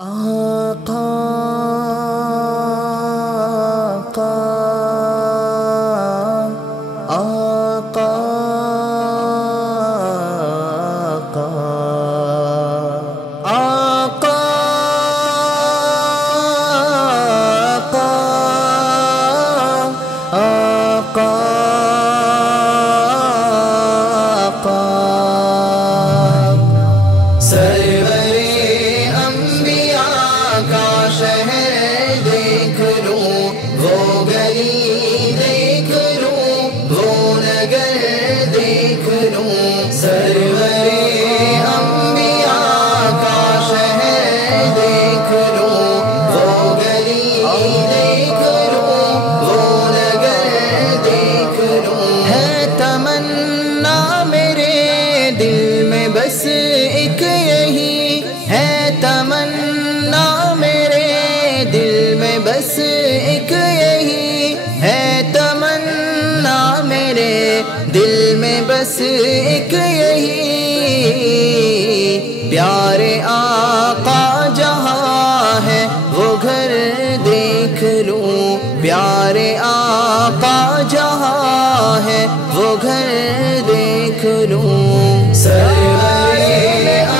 آقا آقا آقا آقا آقا سرور انبیاء کا شہر دیکھ لوں، وہ گلی دیکھ لوں، وہ نگر دیکھ لوں۔ سرور انبیاء کا شہر دیکھ لوں، وہ گلی دیکھ لوں، وہ نگر دیکھ لوں۔ ہے تمنا میرے دل میں بس ایک یہی ہے، تمنا میرے دل میں بس ایک یہی ہے، تمنا میرے دل میں بس ایک یہی۔ پیارے آقا جہاں ہے وہ گھر دیکھ لوں، پیارے آقا جہاں ہے وہ گھر دیکھ لوں۔ سرور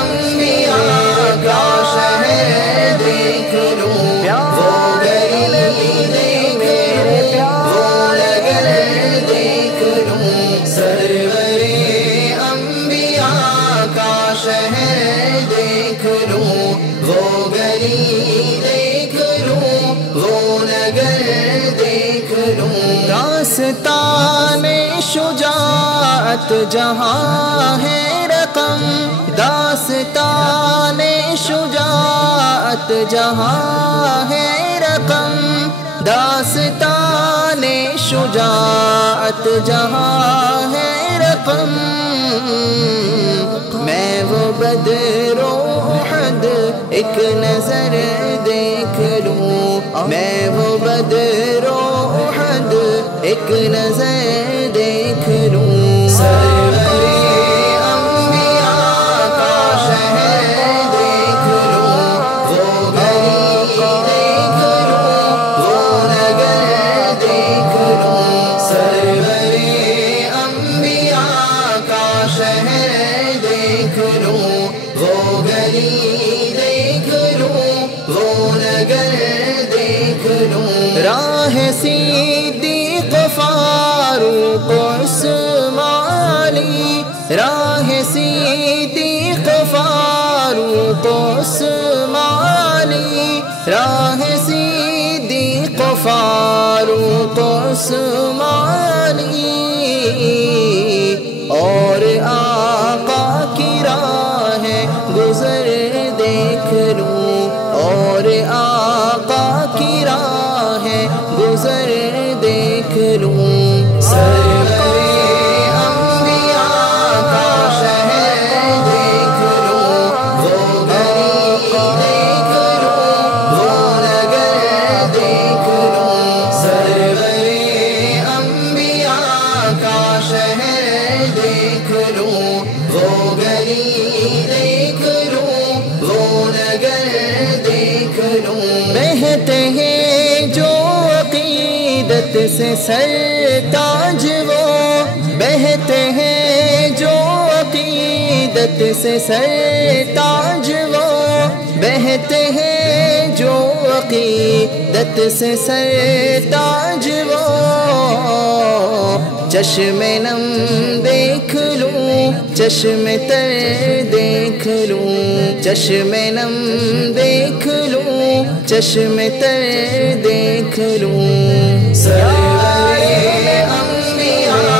انبیاء کا شہر دیکھ لوں، وہ گلی دیکھ لوں، وہ نگر دیکھ لوں۔ سرور انبیاء کا شہر دیکھ لوں، وہ گلی دیکھ لوں، وہ نگر دیکھ لوں۔ داستان شجاعت جہاں ہے رقم، داستان شجاعت جہاں ہے رقم، داستان شجاعت جہاں ہے رقم۔ میں وہ بدر و احد ایک نظر دیکھ لوں، میں وہ بدر و احد ایک نظر دیکھ لوں۔ سرور انبیاء کا شہر دیکھ لوں، وہ گلی دیکھ لوں، وہ نگر دیکھ لوں۔ سرور انبیاء کا شہر دیکھ لوں، وہ گلی دیکھ لوں، وہ نگر دیکھ لوں۔ راہ صدیق فاروق عثمان علی، راہ صدیق فاروق عثمان علی، راہ صدیق فاروق عثمان علی۔ اور آقا کی راہ گزر دیکھ لوں، اور آقا کی راہ گزر دیکھ لوں۔ سرور انبیاء کا شہر دیکھ لوں، وہ گلی دیکھ لوں، وہ نگر دیکھ لوں۔ سرور انبیاء کا شہر دیکھ لوں، وہ گلی دیکھ لوں، وہ نگر دیکھ لوں۔ بہتے ہیں جو عقیدت سے سرتاج وہ، بہتے ہیں جو عقیدت سے سرتاج وہ، بہتے ہیں جو عقیدت سے سرتاج وہ۔ چشم نم دیکھ لوں، چشم تر دیکھ لوں، چشم نم دیکھ لوں، چشم تر دیکھ لوں۔ سرور انبیاء